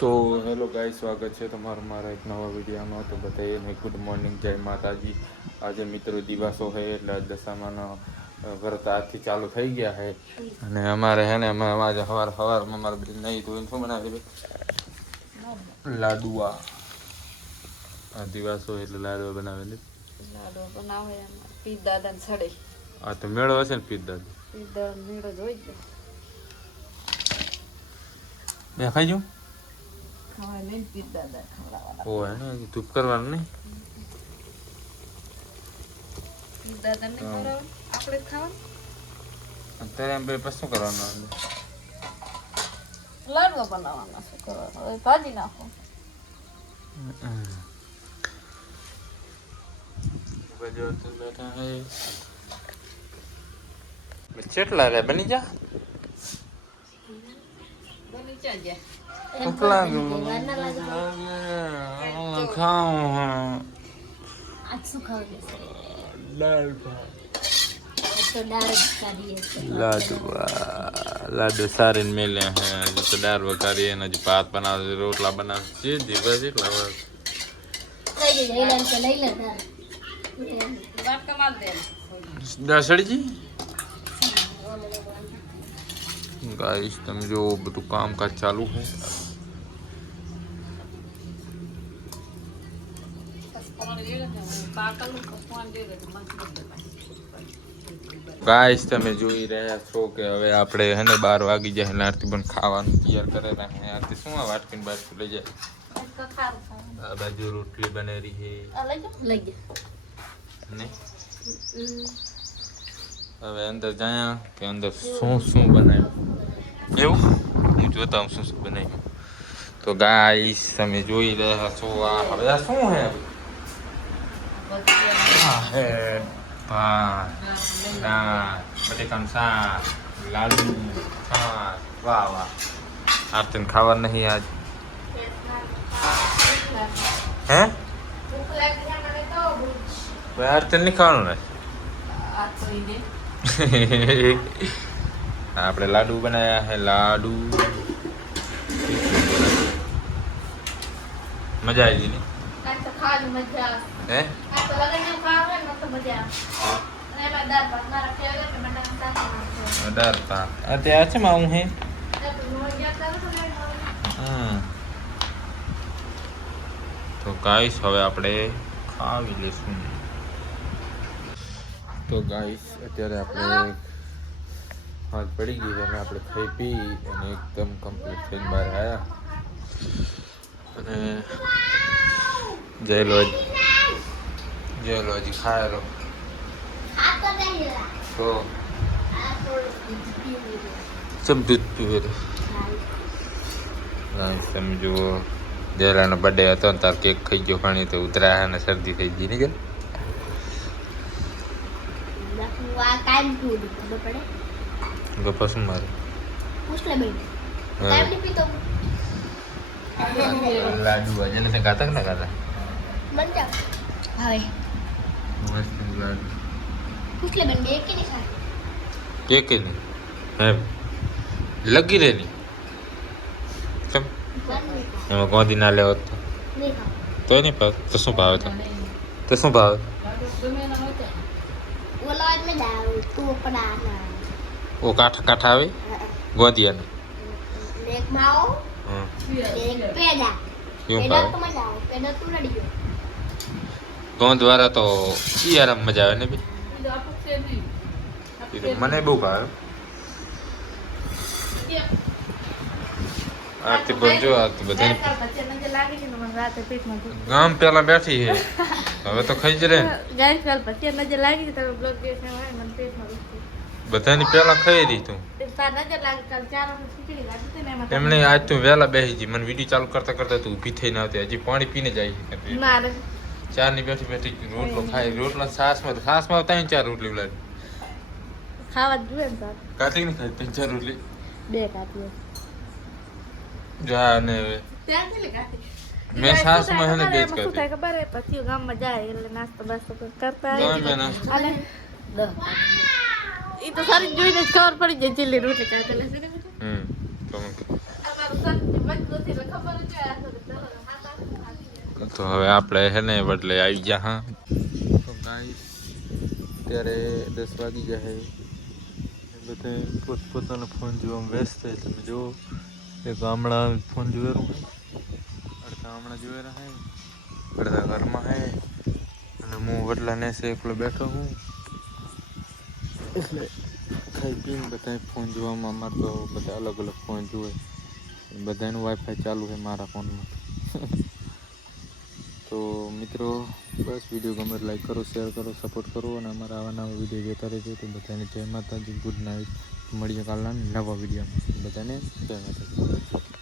તો હેલો ગાય, સ્વાગત છે તમારું મારા એક નવા વિડીયોમાં. તો બધાને ગુડ મોર્નિંગ, જય માતાજી. આજે મિત્રો દિવસો છે એટલે દશામાના વ્રત આજથી ચાલુ થઈ ગયા છે. અને અમારે હે ને અમે આજે સવારમાં અમારે બધી નહીં ધોઈને શું બનાવી લાડુઆ. આ દિવસો એટલે લાડવા બનાવેલી. લાડવા બનાવે પીર દાદાને સડે. આ તો મેળો હશે ને પીર દાદા. પીર દાદા મેળો જ હોય ને. મેં ખાઈ જાઉં. ખાવા લઈને પીર દાદા ખવડાવવાના. ઓય ને ધૂપ કરવાનું નહીં. પીર દાદાને ખવડાવવાનું આપણે ખાવાનું. અત્યારે એમ પછી શું કરવાનું? લાડવા બનાવવાના. શું કરવાનું? હવે ભાજી નાખો. બેઠા હે કેટલા રે બની જા બની જાય. લાડુ સારી મેલે હે તો દાળ વઘારી અને ભાત બનાવે, રોટલા બનાવે, જે દિવસ એટલા દસડીજી ગાઈસ તમે જો બધું કામકાજ ચાલુ છે. ગાઈસ તમે જોઈ રહ્યા છો કે હવે આપણે હે ને 12 વાગી જાય એટલે આરતી પણ ખાવાનું તૈયાર કરેલા છે. આરતી શું આ વાટકીને બાટકી લઈ જાય. આ બાજુ રોટલી બનેરી છે ને હવે અંદર જાય કે અંદર શું બનાવ્યું એવું હું જોતા હું શું બનાવ્યું. તો ગાઈસ તમે જોઈ રહ્યા છો આ હવે આ શું હે? આ હે ભાત, દાળ, બટેકાનું શાક, લાડુ, છાશ. વાહ વાહ. આરતીને ખાવા નહીં આજ હે? આરતી નહીં ખાવાનું ને. આપણે લાડુ બનાવ્યા છે. લાડુ મજા આવી ગઈ ને? હે દાળ ભાત અત્યારે છે માં હું હે તો ગાઈસ હવે આપણે ખાવી લેશું. તો ગાઈસ અત્યારે આપણે હાથ પડી ગઈ અને આપણે ખાઈ પી અને એકદમ કમ્પ્લીટ થઈને બહાર આવ્યા. અને જય લોજી ખાયેલો તો સબ દૂધ પીવે. તમે જુઓ જયલાનો બર્થડે હતો ને તાર કેક ખાઈ ગયો ઘણી તો ઉતરાય અને શરદી થઈ ગઈ નહીં. ગપ્પા શું મારે લાડુ અજને તે ગાતા કે ના ગાતા કેક નહીં હે લગી રે ની કેમ એમાં ગોંધી ના લેવો તો નહીં ભાવ તો શું ભાવે? તો શું ભાવે? ઓ કાઠા આવે ગોંધિયાના ગોંધ વાળા તો ઈ આરામ મજા આવે ને બી. મને બહુ ભાવે. આરતી પણ જો આરતી બધા ગામ પેલા બેઠી છે હવે તો ખાઈ જ રહે ને. બધાની પેલા ખાઈ રહી તું એમને. આજ તું વહેલા બેસી જી. મને વિડીયો ચાલુ કરતા કરતા તું ઊભી થઈને આવતી. હજી પાણી પીને જાય છે. 4 ની બેઠી રોટલો ખાય. રોટલા છાસમાં 3-4 રોટલી લાવી ખાવા જોઈએ ને કાઢી ને ખાય 3-4 રોટલી 2 કાઢી જા ને મેં છાસમાં હે ને 2 જ શું થાય ખબર હે? પછી ગામમાં જાય એટલે નાસ્તો બાસ્તો કરતા અને ઈ તો સારી જોઈને જ ખબર પડી જાય. ચીલી રોટલી કાઢેલી છે. તો તો હવે આપણે હે ને બદલે આવી ગયા હા તો ગાઈસ અત્યારે 10 વાગી ગયા છે બધા પોતપોતાનો ફોન જોવામાં વ્યસ્ત છે તમે જુઓ એક હમણાં ફોન જોયેલું અડધા હમણાં જોઈ રહ્યા અડધા ઘરમાં હે અને હું વડલા ને એકલો બેઠો હું એટલે ખાઈ પીને બધા ફોન જોવામાં અમારે તો બધા અલગ અલગ ફોન જુએ બધાનું વાઈફાઈ ચાલુ છે મારા ફોનમાં તો મિત્રો બસ વિડીયો ગમે લાઈક કરો શેર કરો સપોર્ટ કરો અને અમારા આવા નવા વિડીયો જોતા રહેજો તો બધાને જય માતાજી ગુડ નાઇટ મળીએ કાલના નવા વિડીયોમાં બધાને જય માતાજી